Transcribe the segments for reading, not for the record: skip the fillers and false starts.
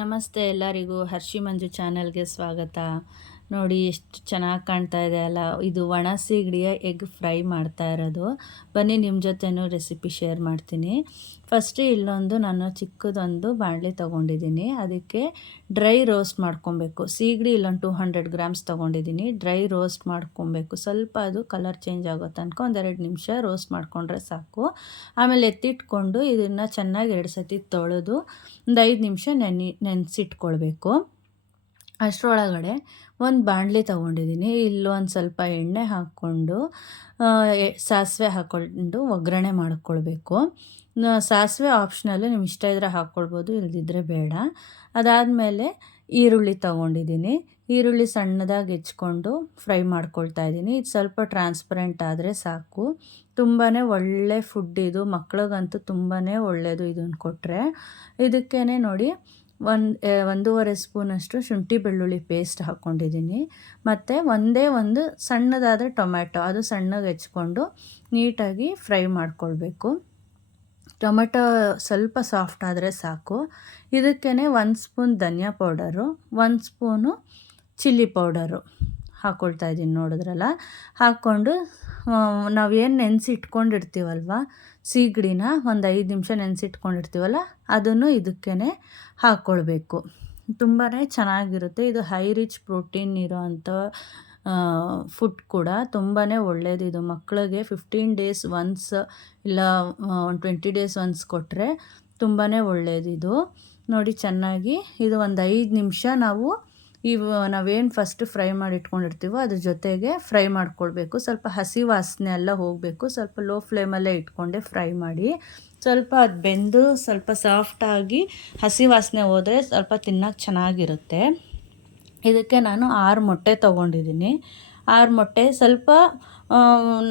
ನಮಸ್ತೆ ಎಲ್ಲರಿಗೂ ಹರ್ಷಿ ಮಂಜು ಚಾನಲ್ಗೆ ಸ್ವಾಗತ. ನೋಡಿ ಎಷ್ಟು ಚೆನ್ನಾಗಿ ಕಾಣ್ತಾ ಇದೆ ಅಲ್ಲ. ಇದು ಒಣ ಸೀಗಡಿಯ ಎಗ್ ಫ್ರೈ ಮಾಡ್ತಾ ಇರೋದು. ಬನ್ನಿ ನಿಮ್ಮ ಜೊತೆನೂ ರೆಸಿಪಿ ಶೇರ್ ಮಾಡ್ತೀನಿ. ಫಸ್ಟ್ ಇಲ್ಲೊಂದು ನಾನು ಚಿಕ್ಕದೊಂದು ಬಾಣಲಿ ತೊಗೊಂಡಿದ್ದೀನಿ. ಅದಕ್ಕೆ ಡ್ರೈ ರೋಸ್ಟ್ ಮಾಡ್ಕೊಬೇಕು. ಸೀಗಡಿ ಇಲ್ಲೊಂದು 200 ಗ್ರಾಮ್ಸ್ ತೊಗೊಂಡಿದ್ದೀನಿ. ಡ್ರೈ ರೋಸ್ಟ್ ಮಾಡ್ಕೊಬೇಕು. ಸ್ವಲ್ಪ ಅದು ಕಲರ್ ಚೇಂಜ್ ಆಗೋ ತನಕ 1-2 ನಿಮಿಷ ರೋಸ್ಟ್ ಮಾಡಿಕೊಂಡ್ರೆ ಸಾಕು. ಆಮೇಲೆ ಎತ್ತಿಟ್ಕೊಂಡು ಇದನ್ನು ಚೆನ್ನಾಗಿ 2 ಸತಿ ತೊಳೆದು ಒಂದು 5 ನಿಮಿಷ ನೆನೆಸಿಟ್ಕೊಳ್ಬೇಕು. ಅಷ್ಟರೊಳಗಡೆ ಒಂದು ಬಾಣಲಿ ತೊಗೊಂಡಿದ್ದೀನಿ. ಇಲ್ಲೊಂದು ಸ್ವಲ್ಪ ಎಣ್ಣೆ ಹಾಕ್ಕೊಂಡು ಸಾಸಿವೆ ಹಾಕ್ಕೊಂಡು ಒಗ್ಗರಣೆ ಮಾಡ್ಕೊಳ್ಬೇಕು. ಸಾಸಿವೆ ಆಪ್ಷನಲ್ಲು, ನಿಮ್ಗೆ ಇಷ್ಟ ಇದ್ದರೆ ಹಾಕ್ಕೊಳ್ಬೋದು, ಇಲ್ಲದಿದ್ದರೆ ಬೇಡ. ಅದಾದಮೇಲೆ ಈರುಳ್ಳಿ ತೊಗೊಂಡಿದ್ದೀನಿ. ಈರುಳ್ಳಿ ಸಣ್ಣದಾಗಿ ಹೆಚ್ಕೊಂಡು ಫ್ರೈ ಮಾಡ್ಕೊಳ್ತಾ ಇದ್ದೀನಿ. ಇದು ಸ್ವಲ್ಪ ಟ್ರಾನ್ಸ್ಪರೆಂಟ್ ಆದರೆ ಸಾಕು. ತುಂಬಾ ಒಳ್ಳೆ ಫುಡ್ ಇದು, ಮಕ್ಳಿಗಂತೂ ತುಂಬಾ ಒಳ್ಳೆಯದು ಇದನ್ನು ಕೊಟ್ಟರೆ. ಇದಕ್ಕೇ ನೋಡಿ 1-1.5 ಸ್ಪೂನಷ್ಟು ಶುಂಠಿ ಬೆಳ್ಳುಳ್ಳಿ ಪೇಸ್ಟ್ ಹಾಕ್ಕೊಂಡಿದ್ದೀನಿ. ಮತ್ತು ಒಂದು ಸಣ್ಣದಾದ ಟೊಮ್ಯಾಟೊ, ಅದು ಸಣ್ಣಗೆ ಹೆಚ್ಕೊಂಡು ನೀಟಾಗಿ ಫ್ರೈ ಮಾಡ್ಕೊಳ್ಬೇಕು. ಟೊಮೆಟೊ ಸ್ವಲ್ಪ ಸಾಫ್ಟ್ ಆದರೆ ಸಾಕು. ಇದಕ್ಕೇ 1 ಸ್ಪೂನ್ ಧನಿಯಾ ಪೌಡರು, 1 ಸ್ಪೂನು ಚಿಲ್ಲಿ ಪೌಡರು ಹಾಕ್ಕೊಳ್ತಾ ಇದ್ದೀನಿ. ನೋಡಿದ್ರಲ್ಲ, ಹಾಕ್ಕೊಂಡು ನಾವೇನು ನೆನೆಸಿಟ್ಕೊಂಡಿರ್ತೀವಲ್ವ ಸೀಗಡಿನ, ಒಂದು 5 ನಿಮಿಷ ನೆನೆಸಿಟ್ಕೊಂಡಿರ್ತೀವಲ್ಲ, ಅದನ್ನು ಇದಕ್ಕೇ ಹಾಕ್ಕೊಳ್ಬೇಕು. ತುಂಬಾ ಚೆನ್ನಾಗಿರುತ್ತೆ. ಇದು ಹೈ ರಿಚ್ ಪ್ರೋಟೀನ್ ಇರೋವಂಥ ಫುಡ್ ಕೂಡ. ತುಂಬಾ ಒಳ್ಳೆಯದು ಇದು. ಮಕ್ಕಳಿಗೆ 15 ಡೇಸ್ ಒನ್ಸ್ ಇಲ್ಲ 20 ಡೇಸ್ ಒನ್ಸ್ ಕೊಟ್ಟರೆ ತುಂಬಾ ಒಳ್ಳೆಯದಿದು. ನೋಡಿ ಚೆನ್ನಾಗಿ ಇದು ಒಂದು 5 ನಿಮಿಷ ನಾವೇನು ಫಸ್ಟ್ ಫ್ರೈ ಮಾಡಿ ಇಟ್ಕೊಂಡಿರ್ತೀವೋ ಅದ್ರ ಜೊತೆಗೆ ಫ್ರೈ ಮಾಡ್ಕೊಳ್ಬೇಕು. ಸ್ವಲ್ಪ ಹಸಿ ವಾಸನೆ ಎಲ್ಲ ಹೋಗಬೇಕು. ಸ್ವಲ್ಪ ಲೋ ಫ್ಲೇಮಲ್ಲೇ ಇಟ್ಕೊಂಡೆ ಫ್ರೈ ಮಾಡಿ. ಸ್ವಲ್ಪ ಅದು ಬೆಂದು ಸ್ವಲ್ಪ ಸಾಫ್ಟಾಗಿ ಹಸಿ ವಾಸನೆ ಹೋದರೆ ಸ್ವಲ್ಪ ತಿನ್ನೋಕ್ಕೆ ಚೆನ್ನಾಗಿರುತ್ತೆ. ಇದಕ್ಕೆ ನಾನು 6 ಮೊಟ್ಟೆ ತೊಗೊಂಡಿದ್ದೀನಿ. 6 ಮೊಟ್ಟೆ ಸ್ವಲ್ಪ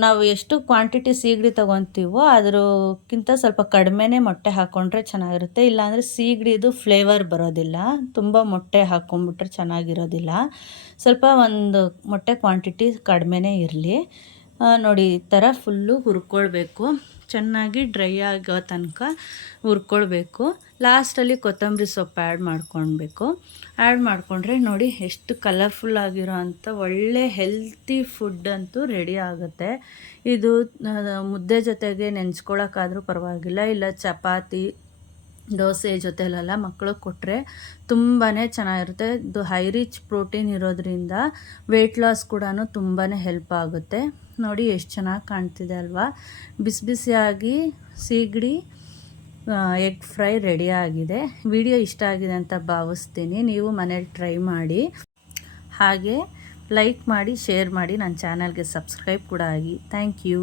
ನಾವು ಎಷ್ಟು ಕ್ವಾಂಟಿಟಿ ಸೀಗಡಿ ತೊಗೊತೀವೋ ಅದಕ್ಕಿಂತ ಸ್ವಲ್ಪ ಕಡಿಮೆನೇ ಮೊಟ್ಟೆ ಹಾಕ್ಕೊಂಡ್ರೆ ಚೆನ್ನಾಗಿರುತ್ತೆ. ಇಲ್ಲಾಂದರೆ ಸೀಗಡಿದು ಫ್ಲೇವರ್ ಬರೋದಿಲ್ಲ. ತುಂಬ ಮೊಟ್ಟೆ ಹಾಕ್ಕೊಂಬಿಟ್ರೆ ಚೆನ್ನಾಗಿರೋದಿಲ್ಲ. ಸ್ವಲ್ಪ ಒಂದು ಮೊಟ್ಟೆ ಕ್ವಾಂಟಿಟಿ ಕಡಿಮೆನೇ ಇರಲಿ. ನೋಡಿ ಈ ಥರ ಫುಲ್ಲು ಹುರ್ಕೊಳ್ಬೇಕು. ಚೆನ್ನಾಗಿ ಡ್ರೈ ಆಗೋ ತನಕ ಹುರ್ಕೊಳ್ಬೇಕು. ಲಾಸ್ಟಲ್ಲಿ ಕೊತ್ತಂಬರಿ ಸೊಪ್ಪು ಆ್ಯಡ್ ಮಾಡಿಕೊಂಡ್ರೆ ನೋಡಿ ಎಷ್ಟು ಕಲರ್ಫುಲ್ ಆಗಿರೋ ಅಂಥ ಒಳ್ಳೆ ಹೆಲ್ತಿ ಫುಡ್ ಅಂತೂ ರೆಡಿ ಆಗುತ್ತೆ. ಇದು ಮುದ್ದೆ ಜೊತೆಗೆ ನೆಂಚ್ಕೊಳ್ಳೋಕ್ಕಾದರೂ ಪರವಾಗಿಲ್ಲ, ಇಲ್ಲ ಚಪಾತಿ ದೋಸೆ ಜೊತೆಲೆಲ್ಲ ಮಕ್ಕಳಿಗೆ ಕೊಟ್ಟರೆ ತುಂಬಾ ಚೆನ್ನಾಗಿರುತ್ತೆ. ಇದು ಹೈ ರಿಚ್ ಪ್ರೋಟೀನ್ ಇರೋದ್ರಿಂದ ವೆಯ್ಟ್ ಲಾಸ್ ಕೂಡ ತುಂಬಾ ಹೆಲ್ಪ್ ಆಗುತ್ತೆ. ನೋಡಿ ಎಷ್ಟು ಚೆನ್ನಾಗಿ ಕಾಣ್ತಿದೆ ಅಲ್ವಾ. ಬಿಸಿ ಬಿಸಿಯಾಗಿ ಸೀಗಡಿ ಎಗ್ ಫ್ರೈ ರೆಡಿ ಆಗಿದೆ. ವಿಡಿಯೋ ಇಷ್ಟ ಆಗಿದೆ ಅಂತ ಭಾವಿಸ್ತೀನಿ. ನೀವು ಮನೇಲಿ ಟ್ರೈ ಮಾಡಿ. ಹಾಗೆ ಲೈಕ್ ಮಾಡಿ, ಶೇರ್ ಮಾಡಿ, ನನ್ನ ಚಾನಲ್ಗೆ ಸಬ್ಸ್ಕ್ರೈಬ್ ಕೂಡ ಆಗಿ. Thank you.